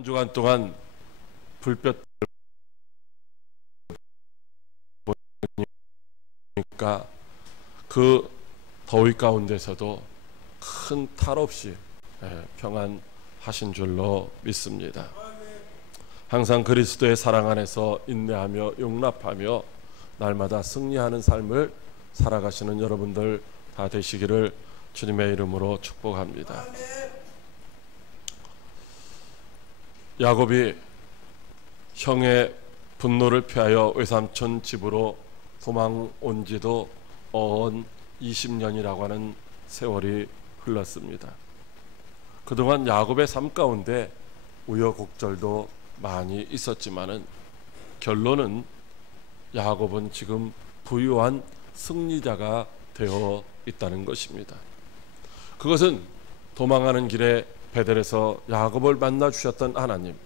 한 주간 동안 불볕 보니까 그 더위 가운데서도 큰 탈 없이 평안하신 줄로 믿습니다. 항상 그리스도의 사랑 안에서 인내하며 용납하며 날마다 승리하는 삶을 살아가시는 여러분들 다 되시기를 주님의 이름으로 축복합니다. 야곱이 형의 분노를 피하여 외삼촌 집으로 도망온 지도 어언 20년이라고 하는 세월이 흘렀습니다. 그동안 야곱의 삶 가운데 우여곡절도 많이 있었지만은 결론은 야곱은 지금 부유한 승리자가 되어 있다는 것입니다. 그것은 도망하는 길에 베델에서 야곱을 만나 주셨던 하나님,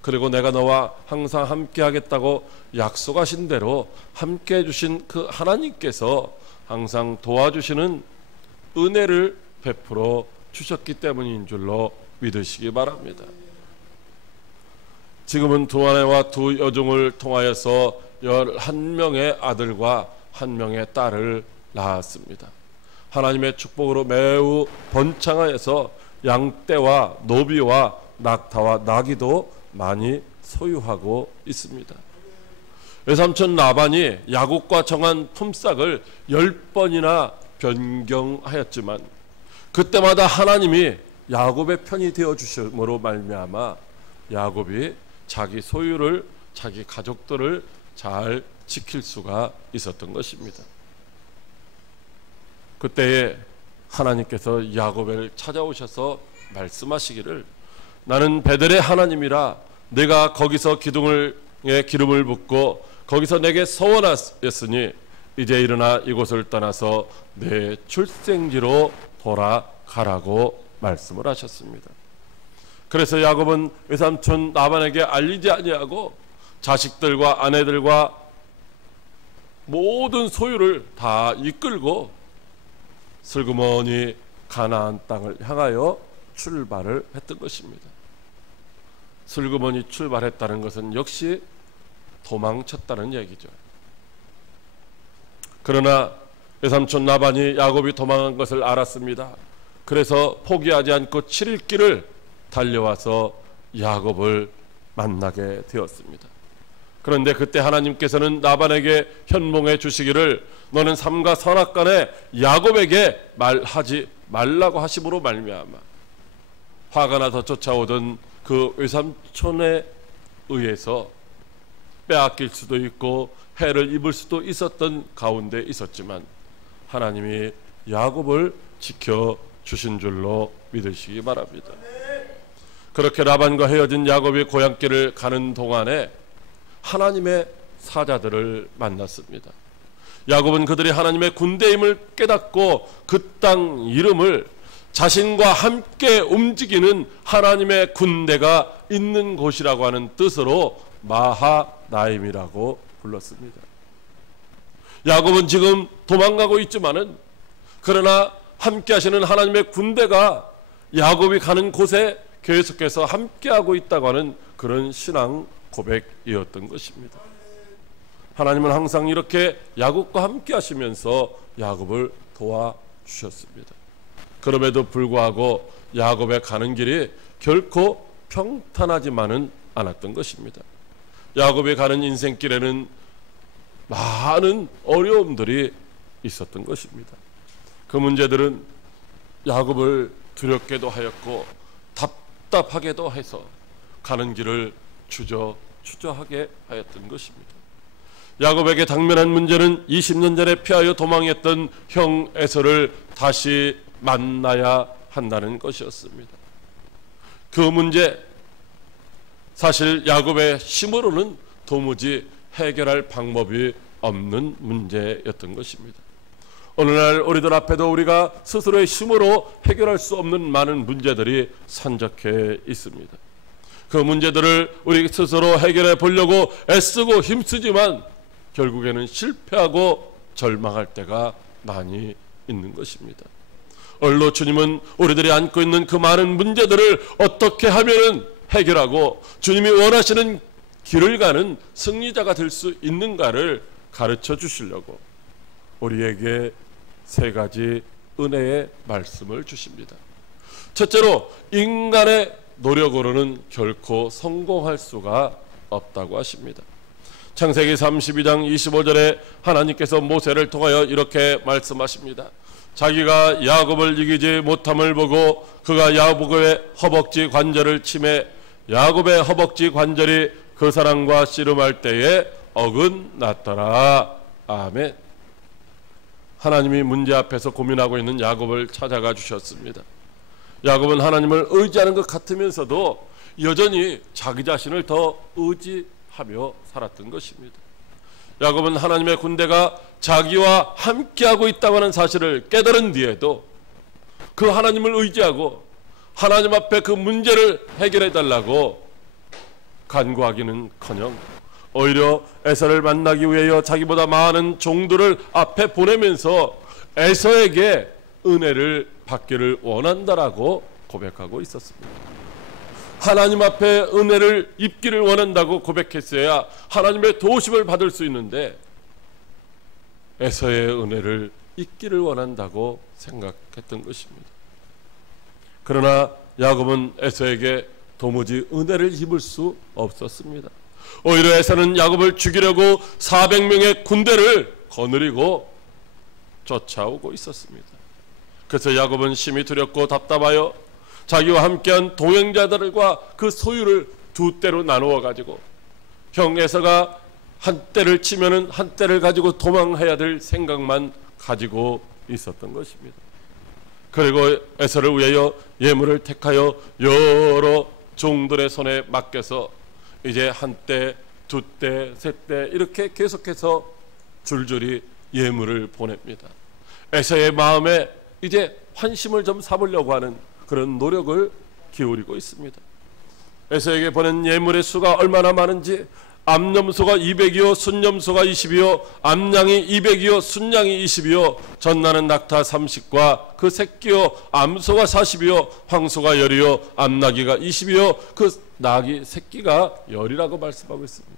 그리고 내가 너와 항상 함께 하겠다고 약속하신 대로 함께 해주신 그 하나님께서 항상 도와주시는 은혜를 베풀어 주셨기 때문인 줄로 믿으시기 바랍니다. 지금은 두 아내와 두 여종을 통하여서 11명의 아들과 1명의 딸을 낳았습니다. 하나님의 축복으로 매우 번창하여서 양떼와 노비와 낙타와 나귀도 많이 소유하고 있습니다. 외삼촌 라반이 야곱과 정한 품삯을 10번이나 변경하였지만 그때마다 하나님이 야곱의 편이 되어 주심으로 말미암아 야곱이 자기 소유를, 자기 가족들을 잘 지킬 수가 있었던 것입니다. 그때에 하나님께서 야곱을 찾아오셔서 말씀하시기를, 나는 베델의 하나님이라 내가 거기서 기둥에 기름을 붓고 거기서 내게 서원하였으니 이제 일어나 이곳을 떠나서 내 출생지로 돌아가라고 말씀을 하셨습니다. 그래서 야곱은 외삼촌 라반에게 알리지 아니하고 자식들과 아내들과 모든 소유를 다 이끌고 슬그머니 가나안 땅을 향하여 출발을 했던 것입니다. 슬그머니 출발했다는 것은 역시 도망쳤다는 얘기죠. 그러나 외삼촌 라반이 야곱이 도망한 것을 알았습니다. 그래서 포기하지 않고 7일 길을 달려와서 야곱을 만나게 되었습니다. 그런데 그때 하나님께서는 라반에게 현몽해 주시기를, 너는 삼가 선악간에 야곱에게 말하지 말라고 하심으로 말미암아 화가 나서 쫓아오던 그 외삼촌에 의해서 빼앗길 수도 있고 해를 입을 수도 있었던 가운데 있었지만 하나님이 야곱을 지켜주신 줄로 믿으시기 바랍니다. 그렇게 라반과 헤어진 야곱이 고향길을 가는 동안에 하나님의 사자들을 만났습니다. 야곱은 그들이 하나님의 군대임을 깨닫고 그 땅 이름을 자신과 함께 움직이는 하나님의 군대가 있는 곳이라고 하는 뜻으로 마하나임이라고 불렀습니다. 야곱은 지금 도망가고 있지만은 그러나 함께 하시는 하나님의 군대가 야곱이 가는 곳에 계속해서 함께하고 있다고 하는 그런 신앙 고백이었던 것입니다. 하나님은 항상 이렇게 야곱과 함께 하시면서 야곱을 도와주셨습니다. 그럼에도 불구하고 야곱의 가는 길이 결코 평탄하지만은 않았던 것입니다. 야곱이 가는 인생길에는 많은 어려움들이 있었던 것입니다. 그 문제들은 야곱을 두렵게도 하였고 답답하게도 해서 가는 길을 주저하게 하였던 것입니다. 야곱에게 당면한 문제는 20년 전에 피하여 도망했던 형 에서를 다시 만나야 한다는 것이었습니다. 그 문제, 사실 야곱의 힘으로는 도무지 해결할 방법이 없는 문제였던 것입니다. 오늘날 우리들 앞에도 우리가 스스로의 힘으로 해결할 수 없는 많은 문제들이 산적해 있습니다. 그 문제들을 우리 스스로 해결해 보려고 애쓰고 힘쓰지만 결국에는 실패하고 절망할 때가 많이 있는 것입니다. 오늘도 주님은 우리들이 안고 있는 그 많은 문제들을 어떻게 하면은 해결하고 주님이 원하시는 길을 가는 승리자가 될 수 있는가를 가르쳐 주시려고 우리에게 세 가지 은혜의 말씀을 주십니다. 첫째로, 인간의 노력으로는 결코 성공할 수가 없다고 하십니다. 창세기 32장 25절에 하나님께서 모세를 통하여 이렇게 말씀하십니다. 자기가 야곱을 이기지 못함을 보고 그가 야곱의 허벅지 관절을 치매 야곱의 허벅지 관절이 그 사람과 씨름할 때에 어긋났더라. 아멘. 하나님이 문제 앞에서 고민하고 있는 야곱을 찾아가 주셨습니다. 야곱은 하나님을 의지하는 것 같으면서도 여전히 자기 자신을 더 의지하며 살았던 것입니다. 야곱은 하나님의 군대가 자기와 함께하고 있다고 하는 사실을 깨달은 뒤에도 그 하나님을 의지하고 하나님 앞에 그 문제를 해결해 달라고 간구하기는커녕 오히려 에서를 만나기 위하여 자기보다 많은 종들을 앞에 보내면서 에서에게 은혜를 받기를 원한다라고 고백하고 있었습니다. 하나님 앞에 은혜를 입기를 원한다고 고백했어야 하나님의 도우심을 받을 수 있는데 에서의 은혜를 입기를 원한다고 생각했던 것입니다. 그러나 야곱은 에서에게 도무지 은혜를 입을 수 없었습니다. 오히려 에서는 야곱을 죽이려고 400명의 군대를 거느리고 쫓아오고 있었습니다. 그래서 야곱은 심히 두렵고 답답하여 자기와 함께한 동행자들과 그 소유를 두 떼로 나누어 가지고 형 에서가 한 떼를 치면은 한 떼를 가지고 도망해야 될 생각만 가지고 있었던 것입니다. 그리고 에서를 위하여 예물을 택하여 여러 종들의 손에 맡겨서 이제 한 떼, 두 떼, 세 떼 이렇게 계속해서 줄줄이 예물을 보냅니다. 에서의 마음에 이제 환심을 좀 사보려고 하는 그런 노력을 기울이고 있습니다. 에서에게 보낸 예물의 수가 얼마나 많은지 암염소가 200이요 순염소가 20이요 암양이 200이요 순양이 20이요 전나는 낙타 30과 그 새끼요 암소가 40이요 황소가 10이요 암나귀가 20이요 그 나귀 새끼가 10이라고 말씀하고 있습니다.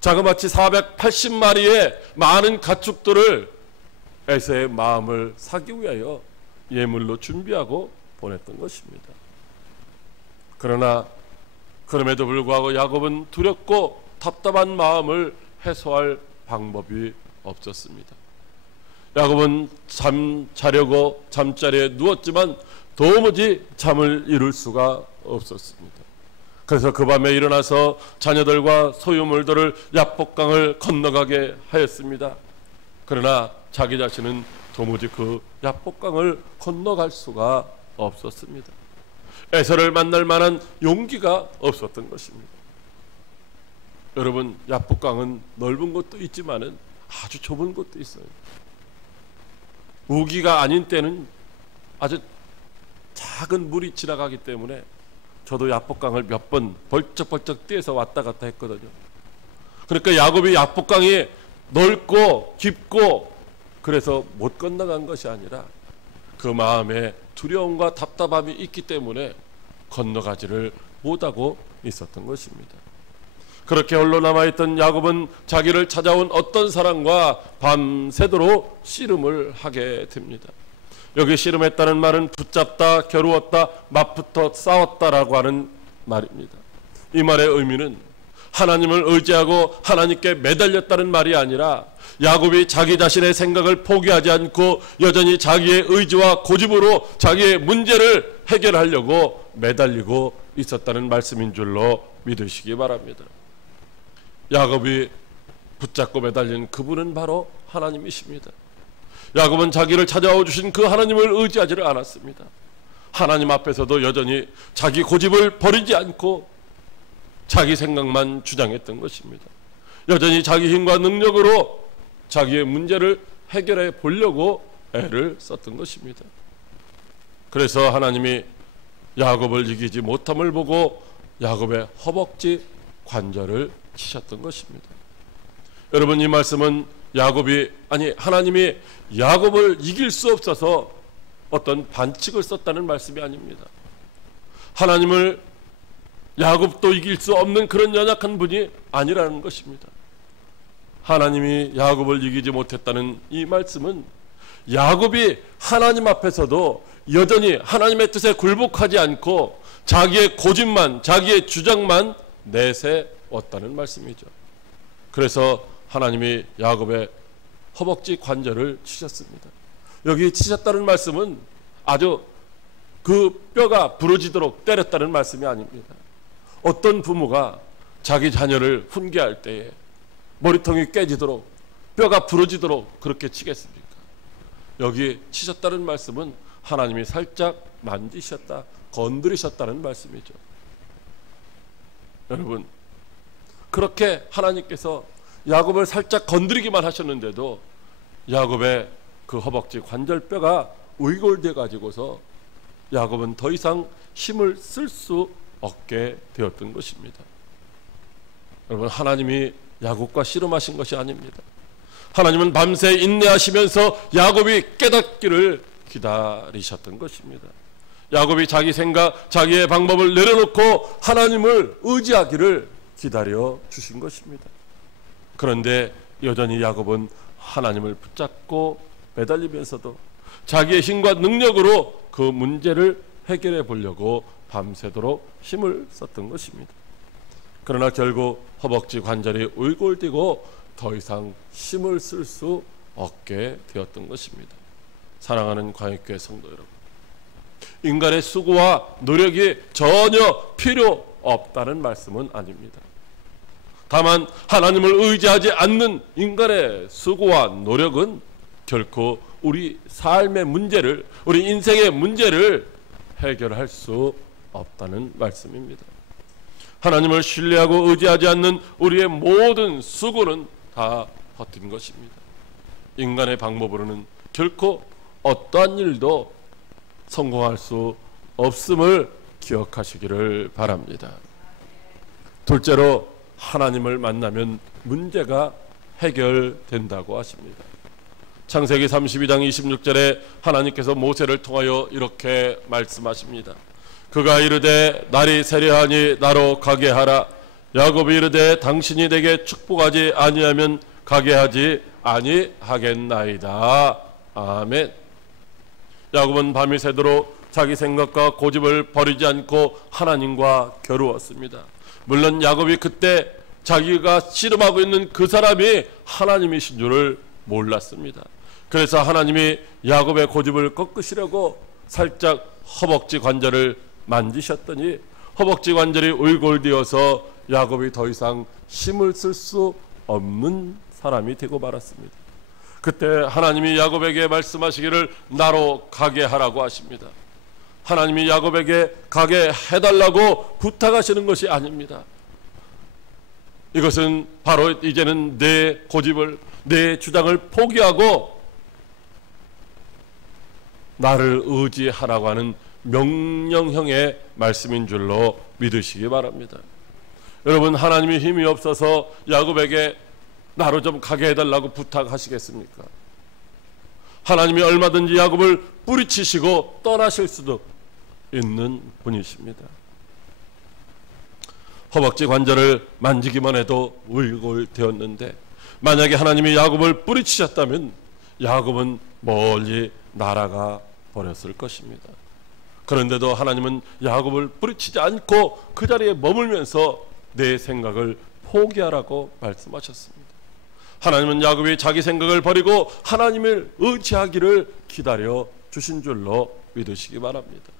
자그마치 480마리의 많은 가축들을 에서의 마음을 사기 위하여 예물로 준비하고 보냈던 것입니다. 그러나 그럼에도 불구하고 야곱은 두렵고 답답한 마음을 해소할 방법이 없었습니다. 야곱은 자려고 잠자리에 누웠지만 도무지 잠을 이룰 수가 없었습니다. 그래서 그 밤에 일어나서 자녀들과 소유물들을 야복강을 건너가게 하였습니다. 그러나 자기 자신은 도무지 그 야복강을 건너갈 수가 없었습니다. 에서를 만날 만한 용기가 없었던 것입니다. 여러분, 야복강은 넓은 곳도 있지만은 아주 좁은 곳도 있어요. 우기가 아닌 때는 아주 작은 물이 지나가기 때문에 저도 야복강을 몇 번 벌쩍벌쩍 뛰어서 왔다 갔다 했거든요. 그러니까 야곱이 야복강이 넓고 깊고 그래서 못 건너간 것이 아니라 그 마음에 두려움과 답답함이 있기 때문에 건너가지를 못하고 있었던 것입니다. 그렇게 홀로 남아있던 야곱은 자기를 찾아온 어떤 사람과 밤새도록 씨름을 하게 됩니다. 여기 씨름했다는 말은 붙잡다, 겨루었다, 맞붙어 싸웠다라고 하는 말입니다. 이 말의 의미는 하나님을 의지하고 하나님께 매달렸다는 말이 아니라 야곱이 자기 자신의 생각을 포기하지 않고 여전히 자기의 의지와 고집으로 자기의 문제를 해결하려고 매달리고 있었다는 말씀인 줄로 믿으시기 바랍니다. 야곱이 붙잡고 매달린 그분은 바로 하나님이십니다. 야곱은 자기를 찾아와 주신 그 하나님을 의지하지를 않았습니다. 하나님 앞에서도 여전히 자기 고집을 버리지 않고 자기 생각만 주장했던 것입니다. 여전히 자기 힘과 능력으로 자기의 문제를 해결해 보려고 애를 썼던 것입니다. 그래서 하나님이 야곱을 이기지 못함을 보고 야곱의 허벅지 관절을 치셨던 것입니다. 여러분, 이 말씀은 하나님이 야곱을 이길 수 없어서 어떤 반칙을 썼다는 말씀이 아닙니다. 하나님을 야곱도 이길 수 없는 그런 연약한 분이 아니라는 것입니다. 하나님이 야곱을 이기지 못했다는 이 말씀은 야곱이 하나님 앞에서도 여전히 하나님의 뜻에 굴복하지 않고 자기의 고집만, 자기의 주장만 내세웠다는 말씀이죠. 그래서 하나님이 야곱의 허벅지 관절을 치셨습니다. 여기 치셨다는 말씀은 아주 그 뼈가 부러지도록 때렸다는 말씀이 아닙니다. 어떤 부모가 자기 자녀를 훈계할 때에 머리통이 깨지도록 뼈가 부러지도록 그렇게 치겠습니까? 여기 치셨다는 말씀은 하나님이 살짝 만지셨다, 건드리셨다는 말씀이죠. 여러분, 그렇게 하나님께서 야곱을 살짝 건드리기만 하셨는데도 야곱의 그 허벅지 관절뼈가 의골돼 가지고서 야곱은 더 이상 힘을 쓸 수 없게 되었던 것입니다. 여러분, 하나님이 야곱과 씨름하신 것이 아닙니다. 하나님은 밤새 인내하시면서 야곱이 깨닫기를 기다리셨던 것입니다. 야곱이 자기 생각, 자기의 방법을 내려놓고 하나님을 의지하기를 기다려 주신 것입니다. 그런데 여전히 야곱은 하나님을 붙잡고 매달리면서도 자기의 힘과 능력으로 그 문제를 해결해 보려고 밤새도록 힘을 썼던 것입니다. 그러나 결국 허벅지 관절이 울골되고 더 이상 힘을 쓸 수 없게 되었던 것입니다. 사랑하는 광역교회 성도 여러분, 인간의 수고와 노력이 전혀 필요 없다는 말씀은 아닙니다. 다만 하나님을 의지하지 않는 인간의 수고와 노력은 결코 우리 삶의 문제를, 우리 인생의 문제를 해결할 수 없다는 말씀입니다. 하나님을 신뢰하고 의지하지 않는 우리의 모든 수고는 다 헛된 것입니다. 인간의 방법으로는 결코 어떠한 일도 성공할 수 없음을 기억하시기를 바랍니다. 둘째로, 하나님을 만나면 문제가 해결된다고 하십니다. 창세기 32장 26절에 하나님께서 모세를 통하여 이렇게 말씀하십니다. 그가 이르되 날이 세려하니 나로 가게 하라. 야곱이 이르되 당신이 내게 축복하지 아니하면 가게 하지 아니하겠나이다. 아멘. 야곱은 밤이 새도록 자기 생각과 고집을 버리지 않고 하나님과 겨루었습니다. 물론 야곱이 그때 자기가 씨름하고 있는 그 사람이 하나님이신 줄을 몰랐습니다. 그래서 하나님이 야곱의 고집을 꺾으시려고 살짝 허벅지 관절을 만지셨더니 허벅지 관절이 울골되어서 야곱이 더 이상 힘을 쓸 수 없는 사람이 되고 말았습니다. 그때 하나님이 야곱에게 말씀하시기를 나로 가게 하라고 하십니다. 하나님이 야곱에게 가게 해달라고 부탁하시는 것이 아닙니다. 이것은 바로 이제는 내 고집을, 내 주장을 포기하고 나를 의지하라고 하는 명령형의 말씀인 줄로 믿으시기 바랍니다. 여러분, 하나님이 힘이 없어서 야곱에게 나로 좀 가게 해달라고 부탁하시겠습니까? 하나님이 얼마든지 야곱을 뿌리치시고 떠나실 수도 있는 분이십니다. 허벅지 관절을 만지기만 해도 울골되었는데 만약에 하나님이 야곱을 뿌리치셨다면 야곱은 멀리 날아가 버렸을 것입니다. 그런데도 하나님은 야곱을 뿌리치지 않고 그 자리에 머물면서 내 생각을 포기하라고 말씀하셨습니다. 하나님은 야곱이 자기 생각을 버리고 하나님을 의지하기를 기다려 주신 줄로 믿으시기 바랍니다.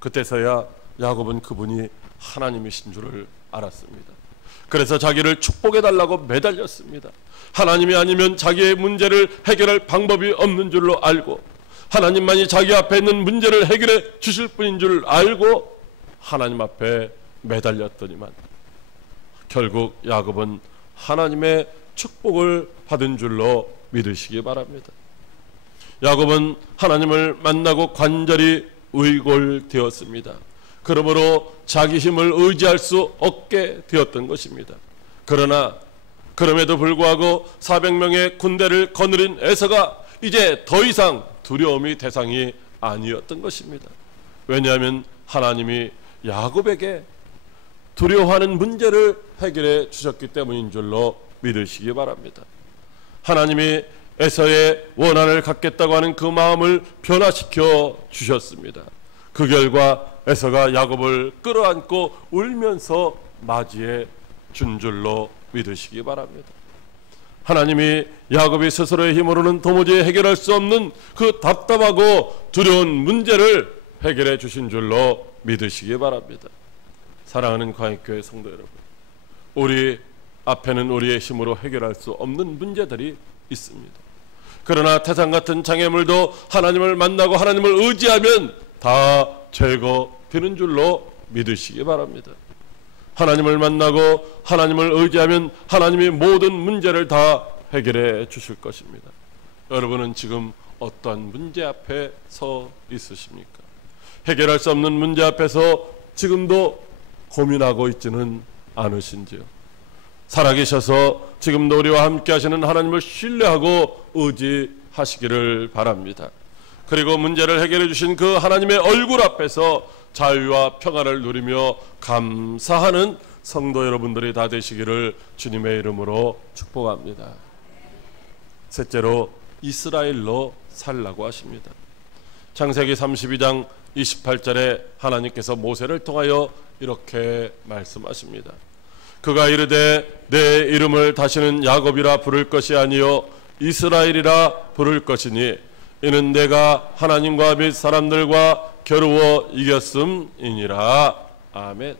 그때서야 야곱은 그분이 하나님이신 줄을 알았습니다. 그래서 자기를 축복해달라고 매달렸습니다. 하나님이 아니면 자기의 문제를 해결할 방법이 없는 줄로 알고 하나님만이 자기 앞에 있는 문제를 해결해 주실 분인 줄 알고 하나님 앞에 매달렸더니만 결국 야곱은 하나님의 축복을 받은 줄로 믿으시기 바랍니다. 야곱은 하나님을 만나고 관절이 의골되었습니다. 그러므로 자기 힘을 의지할 수 없게 되었던 것입니다. 그러나 그럼에도 불구하고 400명의 군대를 거느린 에서가 이제 더 이상 두려움이 대상이 아니었던 것입니다. 왜냐하면 하나님이 야곱에게 두려워하는 문제를 해결해 주셨기 때문인 줄로 믿으시기 바랍니다. 하나님이 에서의 원한을 갖겠다고 하는 그 마음을 변화시켜 주셨습니다. 그 결과 에서가 야곱을 끌어안고 울면서 맞이해 준 줄로 믿으시기 바랍니다. 하나님이 야곱이 스스로의 힘으로는 도무지 해결할 수 없는 그 답답하고 두려운 문제를 해결해 주신 줄로 믿으시기 바랍니다. 사랑하는 광역교회 성도 여러분, 우리 앞에는 우리의 힘으로 해결할 수 없는 문제들이 있습니다. 그러나 태산 같은 장애물도 하나님을 만나고 하나님을 의지하면 다 제거되는 줄로 믿으시기 바랍니다. 하나님을 만나고 하나님을 의지하면 하나님이 모든 문제를 다 해결해 주실 것입니다. 여러분은 지금 어떠한 문제 앞에 서 있으십니까? 해결할 수 없는 문제 앞에서 지금도 고민하고 있지는 않으신지요? 살아계셔서 지금도 우리와 함께 하시는 하나님을 신뢰하고 의지하시기를 바랍니다. 그리고 문제를 해결해 주신 그 하나님의 얼굴 앞에서 자유와 평안을 누리며 감사하는 성도 여러분들이 다 되시기를 주님의 이름으로 축복합니다. 셋째로 이스라엘로 살라고 하십니다. 창세기 32장 28절에 하나님께서 모세를 통하여 이렇게 말씀하십니다. 그가 이르되 내 이름을 다시는 야곱이라 부를 것이 아니요 이스라엘이라 부를 것이니 이는 내가 하나님과 및 사람들과 겨루어 이겼음이니라. 아멘.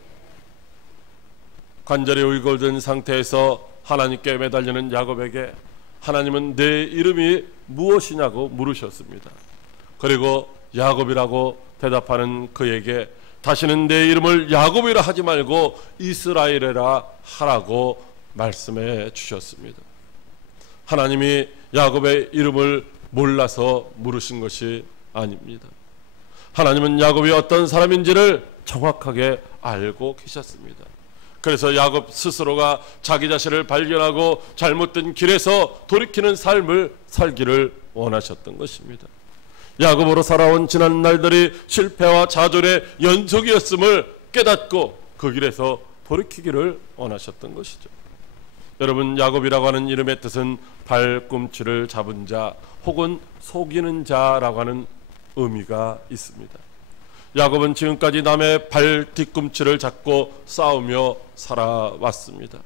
관절이 울고든 상태에서 하나님께 매달리는 야곱에게 하나님은 내 이름이 무엇이냐고 물으셨습니다. 그리고 야곱이라고 대답하는 그에게 다시는 내 이름을 야곱이라 하지 말고 이스라엘이라 하라고 말씀해 주셨습니다. 하나님이 야곱의 이름을 몰라서 물으신 것이 아닙니다. 하나님은 야곱이 어떤 사람인지를 정확하게 알고 계셨습니다. 그래서 야곱 스스로가 자기 자신을 발견하고 잘못된 길에서 돌이키는 삶을 살기를 원하셨던 것입니다. 야곱으로 살아온 지난 날들이 실패와 좌절의 연속이었음을 깨닫고 그 길에서 돌이키기를 원하셨던 것이죠. 여러분, 야곱이라고 하는 이름의 뜻은 발꿈치를 잡은 자 혹은 속이는 자라고 하는 의미가 있습니다. 야곱은 지금까지 남의 발 뒤꿈치를 잡고 싸우며 살아왔습니다.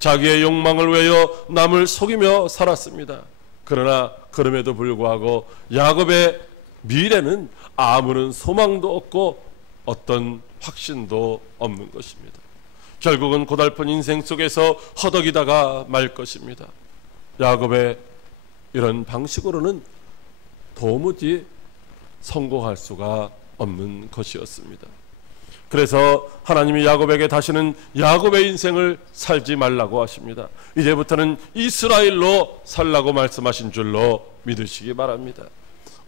자기의 욕망을 위하여 남을 속이며 살았습니다. 그러나 그럼에도 불구하고 야곱의 미래는 아무런 소망도 없고 어떤 확신도 없는 것입니다. 결국은 고달픈 인생 속에서 허덕이다가 말 것입니다. 야곱의 이런 방식으로는 도무지 성공할 수가 없는 것이었습니다. 그래서 하나님이 야곱에게 다시는 야곱의 인생을 살지 말라고 하십니다. 이제부터는 이스라엘로 살라고 말씀하신 줄로 믿으시기 바랍니다.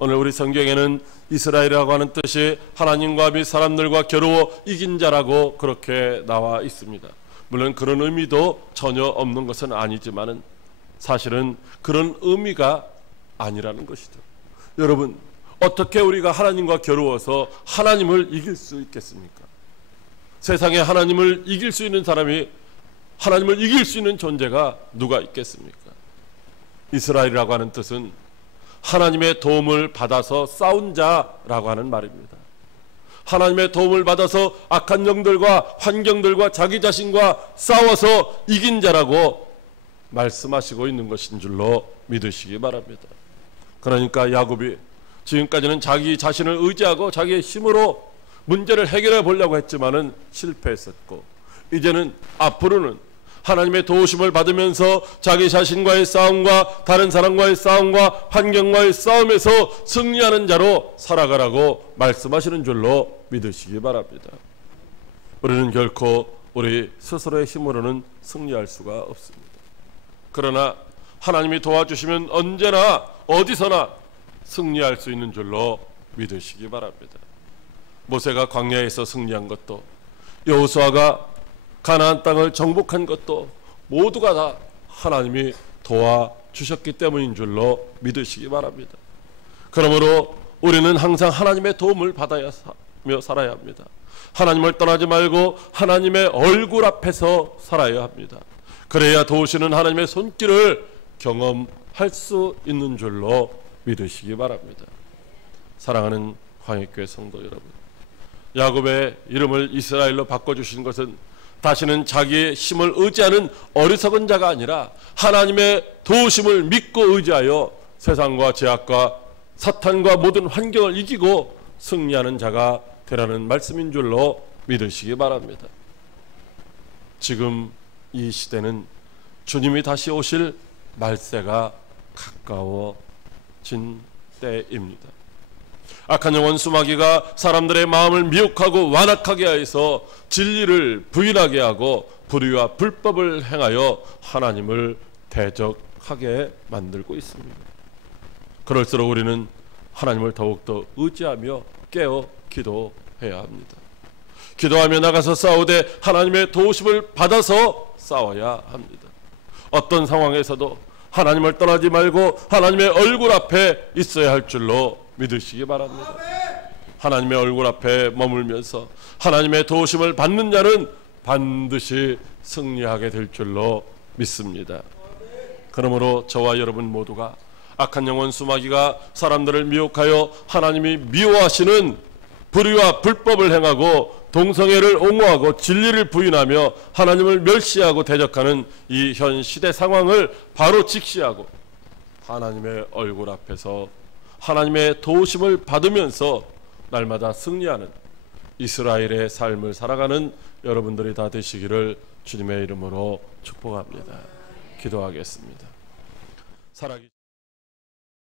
오늘 우리 성경에는 이스라엘이라고 하는 뜻이 하나님과 및 사람들과 겨루어 이긴 자라고 그렇게 나와 있습니다. 물론 그런 의미도 전혀 없는 것은 아니지만은 사실은 그런 의미가 아니라는 것이죠. 여러분, 어떻게 우리가 하나님과 겨루어서 하나님을 이길 수 있겠습니까? 세상에 하나님을 이길 수 있는 사람이, 하나님을 이길 수 있는 존재가 누가 있겠습니까? 이스라엘이라고 하는 뜻은 하나님의 도움을 받아서 싸운 자라고 하는 말입니다. 하나님의 도움을 받아서 악한 영들과 환경들과 자기 자신과 싸워서 이긴 자라고 말씀하시고 있는 것인 줄로 믿으시기 바랍니다. 그러니까 야곱이 지금까지는 자기 자신을 의지하고 자기의 힘으로 문제를 해결해 보려고 했지만은 실패했었고, 이제는 앞으로는 하나님의 도우심을 받으면서 자기 자신과의 싸움과 다른 사람과의 싸움과 환경과의 싸움에서 승리하는 자로 살아가라고 말씀하시는 줄로 믿으시기 바랍니다. 우리는 결코 우리 스스로의 힘으로는 승리할 수가 없습니다. 그러나 하나님이 도와주시면 언제나 어디서나 승리할 수 있는 줄로 믿으시기 바랍니다. 모세가 광야에서 승리한 것도, 여호수아가 가나안 땅을 정복한 것도 모두가 다 하나님이 도와주셨기 때문인 줄로 믿으시기 바랍니다. 그러므로 우리는 항상 하나님의 도움을 받아야 살아야 합니다. 하나님을 떠나지 말고 하나님의 얼굴 앞에서 살아야 합니다. 그래야 도우시는 하나님의 손길을 경험할 수 있는 줄로 믿으시기 바랍니다. 사랑하는 광역교회 성도 여러분, 야곱의 이름을 이스라엘로 바꿔주신 것은 다시는 자기의 힘을 의지하는 어리석은 자가 아니라 하나님의 도우심을 믿고 의지하여 세상과 죄악과 사탄과 모든 환경을 이기고 승리하는 자가 되라는 말씀인 줄로 믿으시기 바랍니다. 지금 이 시대는 주님이 다시 오실 말세가 가까워진 때입니다. 악한 영혼 수마귀가 사람들의 마음을 미혹하고 완악하게 하여서 진리를 부인하게 하고 불의와 불법을 행하여 하나님을 대적하게 만들고 있습니다. 그럴수록 우리는 하나님을 더욱더 의지하며 깨어 기도해야 합니다. 기도하며 나가서 싸우되 하나님의 도우심을 받아서 싸워야 합니다. 어떤 상황에서도 하나님을 떠나지 말고 하나님의 얼굴 앞에 있어야 할 줄로 믿으시기 바랍니다. 하나님의 얼굴 앞에 머물면서 하나님의 도우심을 받는 자는 반드시 승리하게 될 줄로 믿습니다. 그러므로 저와 여러분 모두가 악한 영혼 수마귀가 사람들을 미혹하여 하나님이 미워하시는 불의와 불법을 행하고 동성애를 옹호하고 진리를 부인하며 하나님을 멸시하고 대적하는 이 현 시대 상황을 바로 직시하고 하나님의 얼굴 앞에서 하나님의 도우심을 받으면서 날마다 승리하는 이스라엘의 삶을 살아가는 여러분들이 다 되시기를 주님의 이름으로 축복합니다. 기도하겠습니다. 살아계신